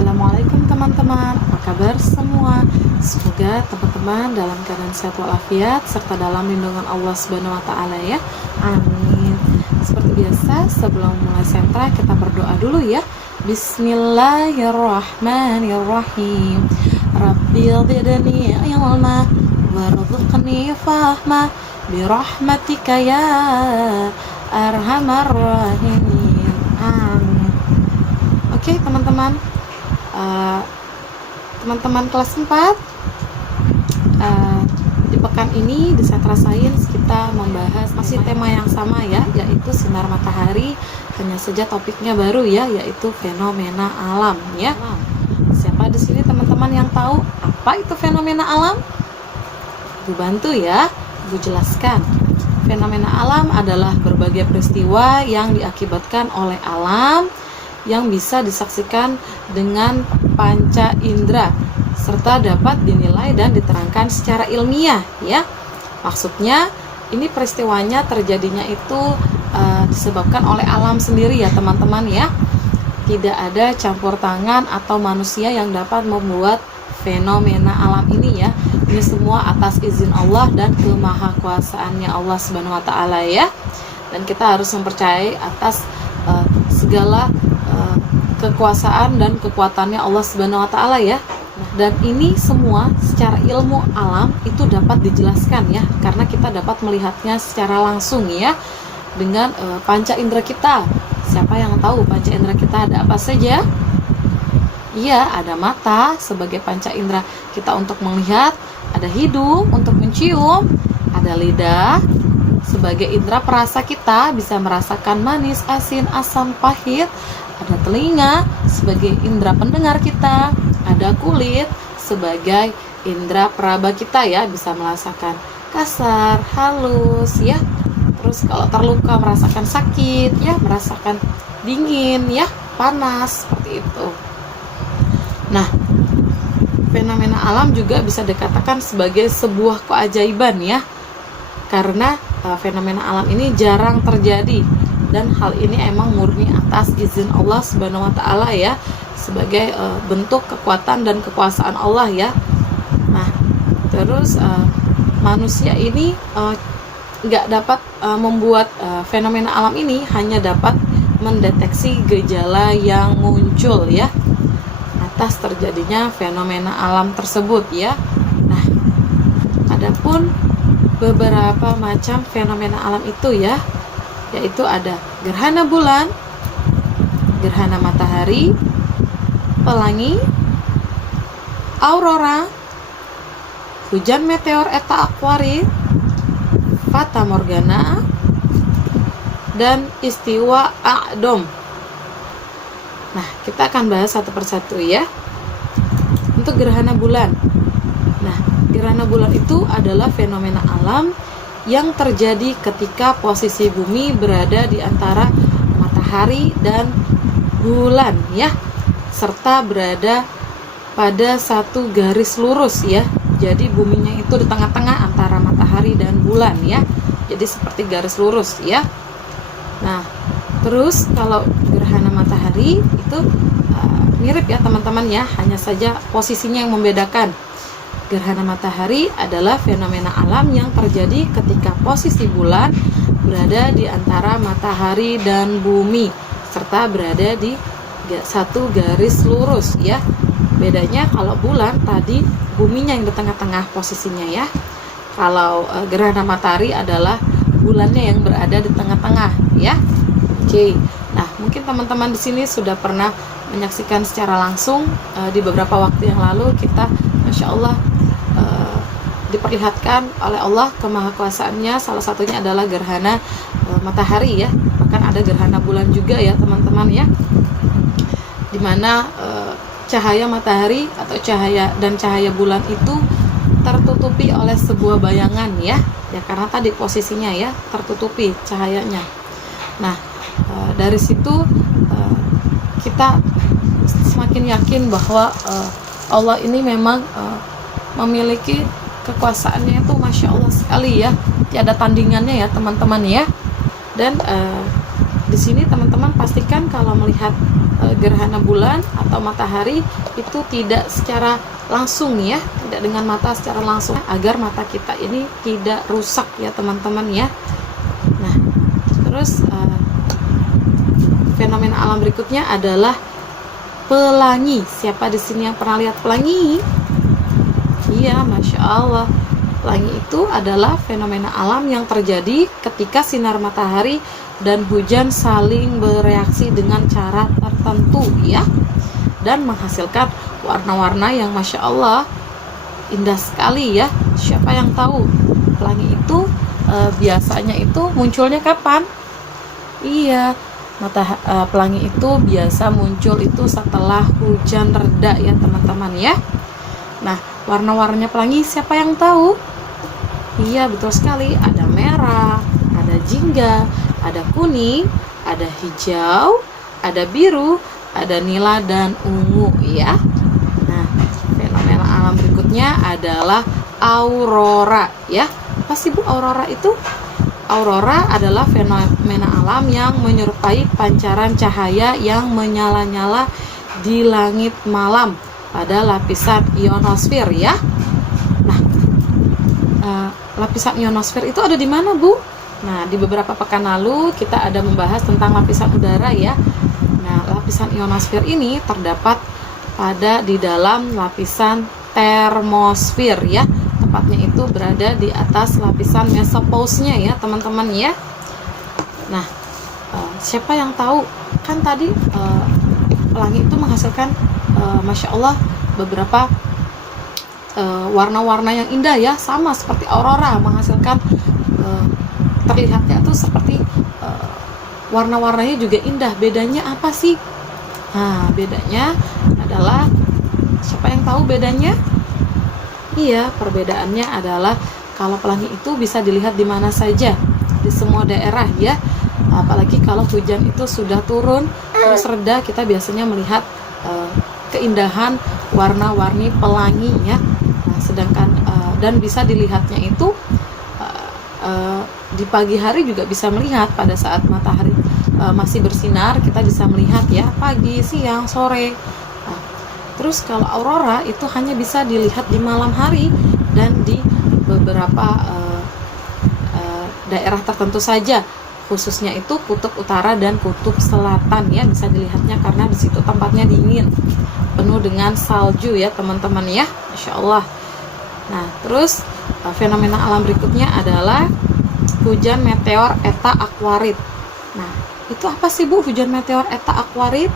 Assalamualaikum teman-teman, apa kabar semua? Semoga teman-teman dalam keadaan sehat walafiat serta dalam lindungan Allah Subhanahu wa taala ya. Amin. Seperti biasa, sebelum mulai sentra kita berdoa dulu ya. Bismillahirrahmanirrahim. Rabbil zidni ilma warzuqni fahma birahmatika ya arhamar rahimin. Amin. Oke teman-teman, teman-teman kelas 4, di pekan ini di Sentra Sains kita membahas masih tema yang sama ya, yaitu sinar matahari, hanya saja topiknya baru ya, yaitu fenomena alam ya. Siapa di sini teman-teman yang tahu apa itu fenomena alam? Ibu bantu ya, Ibu jelaskan. Fenomena alam adalah berbagai peristiwa yang diakibatkan oleh alam yang bisa disaksikan dengan panca indera serta dapat dinilai dan diterangkan secara ilmiah ya. Maksudnya ini peristiwanya terjadinya itu disebabkan oleh alam sendiri ya teman-teman ya. Tidak ada campur tangan atau manusia yang dapat membuat fenomena alam ini ya. Ini semua atas izin Allah dan kemahakuasaannya Allah Subhanahu wa taala ya. Dan kita harus mempercayai atas segala kekuasaan dan kekuatannya Allah Subhanahu wa taala ya. Dan ini semua secara ilmu alam itu dapat dijelaskan ya, karena kita dapat melihatnya secara langsung ya dengan panca indera kita. Siapa yang tahu panca indera kita ada apa saja? Iya, ada mata sebagai panca indera kita untuk melihat, ada hidung untuk mencium, ada lidah sebagai indera perasa kita bisa merasakan manis, asin, asam, pahit. Ada telinga sebagai indera pendengar kita, ada kulit sebagai indera peraba kita ya, bisa merasakan kasar, halus ya. Terus kalau terluka merasakan sakit ya, merasakan dingin ya, panas, seperti itu. Nah, fenomena alam juga bisa dikatakan sebagai sebuah keajaiban ya, karena fenomena alam ini jarang terjadi. Dan hal ini emang murni atas izin Allah Subhanahu wa taala ya, sebagai bentuk kekuatan dan kekuasaan Allah ya. Nah, terus manusia ini nggak dapat membuat fenomena alam ini, hanya dapat mendeteksi gejala yang muncul ya atas terjadinya fenomena alam tersebut ya. Nah, adapun beberapa macam fenomena alam itu ya, yaitu ada gerhana bulan, gerhana matahari, pelangi, aurora, hujan meteor eta aquaris, fata morgana, dan istiwa a'dom. Nah, kita akan bahas satu persatu ya. Untuk gerhana bulan. Nah, gerhana bulan itu adalah fenomena alam yang terjadi ketika posisi bumi berada di antara matahari dan bulan ya, serta berada pada satu garis lurus ya. Jadi buminya itu di tengah-tengah antara matahari dan bulan ya, jadi seperti garis lurus ya. Nah, terus kalau gerhana matahari itu mirip ya teman-teman ya, hanya saja posisinya yang membedakan. Gerhana matahari adalah fenomena alam yang terjadi ketika posisi bulan berada di antara matahari dan bumi serta berada di satu garis lurus ya. Bedanya kalau bulan tadi buminya yang di tengah-tengah posisinya ya. Kalau gerhana matahari adalah bulannya yang berada di tengah-tengah ya. Oke. Nah, mungkin teman-teman di sini sudah pernah menyaksikan secara langsung di beberapa waktu yang lalu kita Masya Allah diperlihatkan oleh Allah kemahakuasaannya, salah satunya adalah gerhana matahari ya. Bahkan ada gerhana bulan juga ya teman-teman ya, dimana cahaya matahari atau cahaya bulan itu tertutupi oleh sebuah bayangan ya, karena tadi posisinya ya tertutupi cahayanya. Nah, dari situ kita semakin yakin bahwa Allah ini memang memiliki kekuasaannya itu Masya Allah sekali ya, tiada tandingannya ya teman-teman ya. Dan di sini teman-teman pastikan kalau melihat gerhana bulan atau matahari itu tidak secara langsung ya, tidak dengan mata secara langsung, agar mata kita ini tidak rusak ya teman-teman ya. Nah, terus fenomena alam berikutnya adalah pelangi. Siapa di sini yang pernah lihat pelangi? Iya, Masya Allah. Pelangi itu adalah fenomena alam yang terjadi ketika sinar matahari dan hujan saling bereaksi dengan cara tertentu ya, dan menghasilkan warna-warna yang Masya Allah indah sekali ya. Siapa yang tahu pelangi itu biasanya itu munculnya kapan? Iya, pelangi itu biasa muncul itu setelah hujan reda ya teman-teman ya. Nah, warna-warnanya pelangi siapa yang tahu? Iya, betul sekali. Ada merah, ada jingga, ada kuning, ada hijau, ada biru, ada nila dan ungu ya. Nah, fenomena alam berikutnya adalah aurora ya. Apa sih Bu aurora itu? Aurora adalah fenomena alam yang menyerupai pancaran cahaya yang menyala-nyala di langit malam pada lapisan ionosfer ya. Nah, lapisan ionosfer itu ada di mana Bu? Nah, di beberapa pekan lalu kita ada membahas tentang lapisan udara ya. Nah, lapisan ionosfer ini terdapat di dalam lapisan termosfer ya. Tepatnya itu berada di atas lapisan mesopause-nya ya teman-teman ya. Nah, siapa yang tahu kan tadi pelangi itu menghasilkan Masya Allah beberapa warna-warna yang indah ya, sama seperti aurora menghasilkan terlihatnya tuh seperti warna-warnanya juga indah. Bedanya apa sih? Nah, bedanya adalah, siapa yang tahu bedanya? Iya, perbedaannya adalah kalau pelangi itu bisa dilihat di mana saja, di semua daerah ya. Apalagi kalau hujan itu sudah turun terus reda, kita biasanya melihat keindahan warna-warni pelangi ya. Nah, sedangkan dan bisa dilihatnya itu di pagi hari juga bisa melihat pada saat matahari masih bersinar, kita bisa melihat ya pagi, siang, sore. Terus kalau aurora itu hanya bisa dilihat di malam hari dan di beberapa daerah tertentu saja, khususnya itu kutub utara dan kutub selatan ya, bisa dilihatnya karena di situ tempatnya dingin, penuh dengan salju ya teman-teman ya, Masya Allah. Nah, terus fenomena alam berikutnya adalah hujan meteor eta aquarit. Nah, itu apa sih Bu hujan meteor eta aquarit?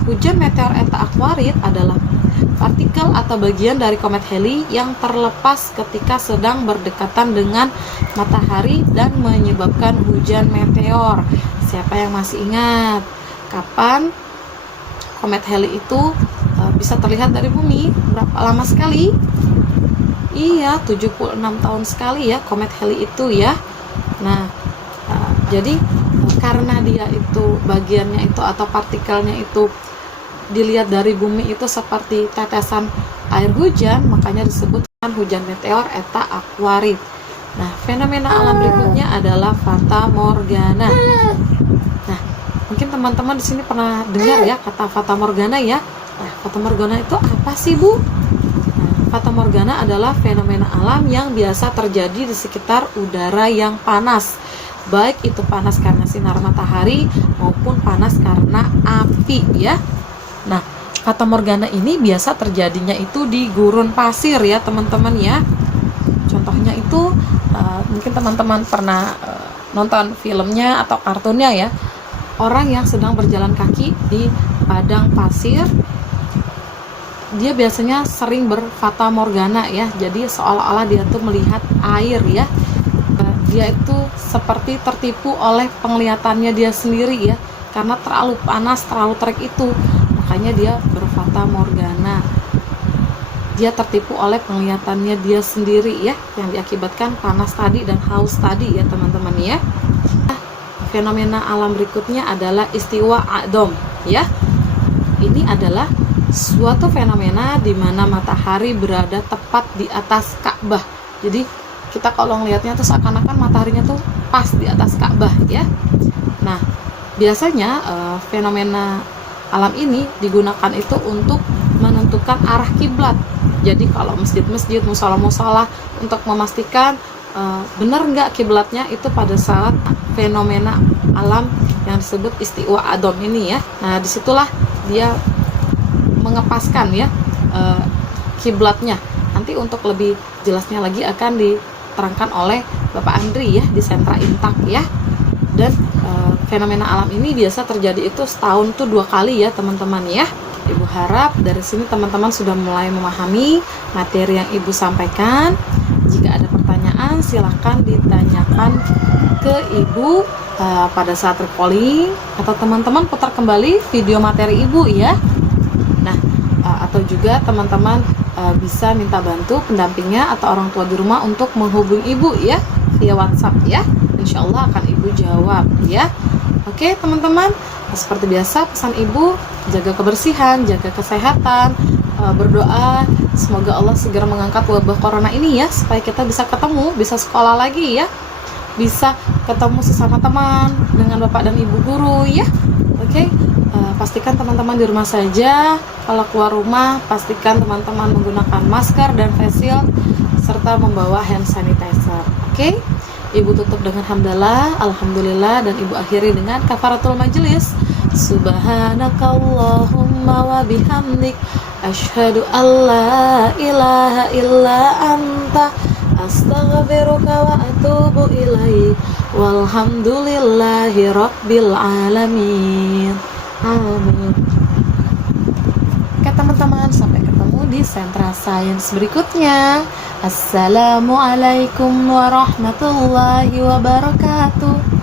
Hujan meteor eta aquarit adalah partikel atau bagian dari komet Halley yang terlepas ketika sedang berdekatan dengan matahari dan menyebabkan hujan meteor. Siapa yang masih ingat kapan komet Halley itu bisa terlihat dari bumi? Berapa lama sekali? Iya, 76 tahun sekali ya komet Halley itu ya. Nah, jadi karena dia itu bagiannya itu atau partikelnya itu dilihat dari bumi itu seperti tetesan air hujan, makanya disebutkan hujan meteor eta aquarit. Nah, fenomena alam berikutnya adalah fata morgana. Nah, mungkin teman-teman di sini pernah dengar ya kata fata morgana ya. Nah, fata morgana itu apa sih Bu? Nah, fata morgana adalah fenomena alam yang biasa terjadi di sekitar udara yang panas, baik itu panas karena sinar matahari maupun panas karena api ya. Nah, fata morgana ini biasa terjadinya itu di gurun pasir ya teman-teman ya. Contohnya itu mungkin teman-teman pernah nonton filmnya atau kartunnya ya. Orang yang sedang berjalan kaki di padang pasir, dia biasanya sering berfata morgana ya. Jadi seolah-olah dia tuh melihat air ya. Dia itu seperti tertipu oleh penglihatannya dia sendiri ya, karena terlalu panas, terlalu terik itu. Makanya dia berfata morgana. Dia tertipu oleh penglihatannya dia sendiri ya, yang diakibatkan panas tadi dan haus tadi ya teman-teman ya. Fenomena alam berikutnya adalah istiwa a'dom ya. Ini adalah suatu fenomena di mana matahari berada tepat di atas Ka'bah. Jadi kita kalau ngelihatnya tuh seakan-akan mataharinya tuh pas di atas Ka'bah ya. Nah, biasanya fenomena alam ini digunakan itu untuk menentukan arah kiblat. Jadi kalau masjid-masjid, musola-musola, untuk memastikan benar nggak kiblatnya itu pada saat fenomena alam yang disebut istiwa adom ini ya. Nah, disitulah dia mengepaskan ya kiblatnya. Nanti untuk lebih jelasnya lagi akan diterangkan oleh Bapak Andri ya di Sentra Intak ya. Dan fenomena alam ini biasa terjadi itu setahun tuh 2 kali ya teman-teman ya. Ibu harap dari sini teman-teman sudah mulai memahami materi yang Ibu sampaikan. Jika ada pertanyaan silahkan ditanyakan ke Ibu pada saat recalling, atau teman-teman putar kembali video materi Ibu ya. Nah, atau juga teman-teman bisa minta bantu pendampingnya atau orang tua di rumah untuk menghubungi Ibu ya via WhatsApp ya. Insya Allah akan Ibu jawab ya. Oke teman-teman, seperti biasa pesan Ibu, jaga kebersihan, jaga kesehatan, berdoa semoga Allah segera mengangkat wabah corona ini ya, supaya kita bisa ketemu, bisa sekolah lagi ya, bisa ketemu sesama teman dengan Bapak dan Ibu guru ya. Oke, pastikan teman-teman di rumah saja. Kalau keluar rumah pastikan teman-teman menggunakan masker dan face shield serta membawa hand sanitizer. Oke, Ibu tutup dengan hamdalah, alhamdulillah, dan Ibu akhiri dengan kafaratul majelis. Subhanakallahumma wa bihamdik, asyhadu alla ilaha illa anta, astaghfiruka wa atubu ilaik, walhamdulillahi rabbil alamin. Amin. Oke teman-teman, sampai ketemu di Sentra Sains berikutnya. Assalamualaikum warahmatullahi wabarakatuh.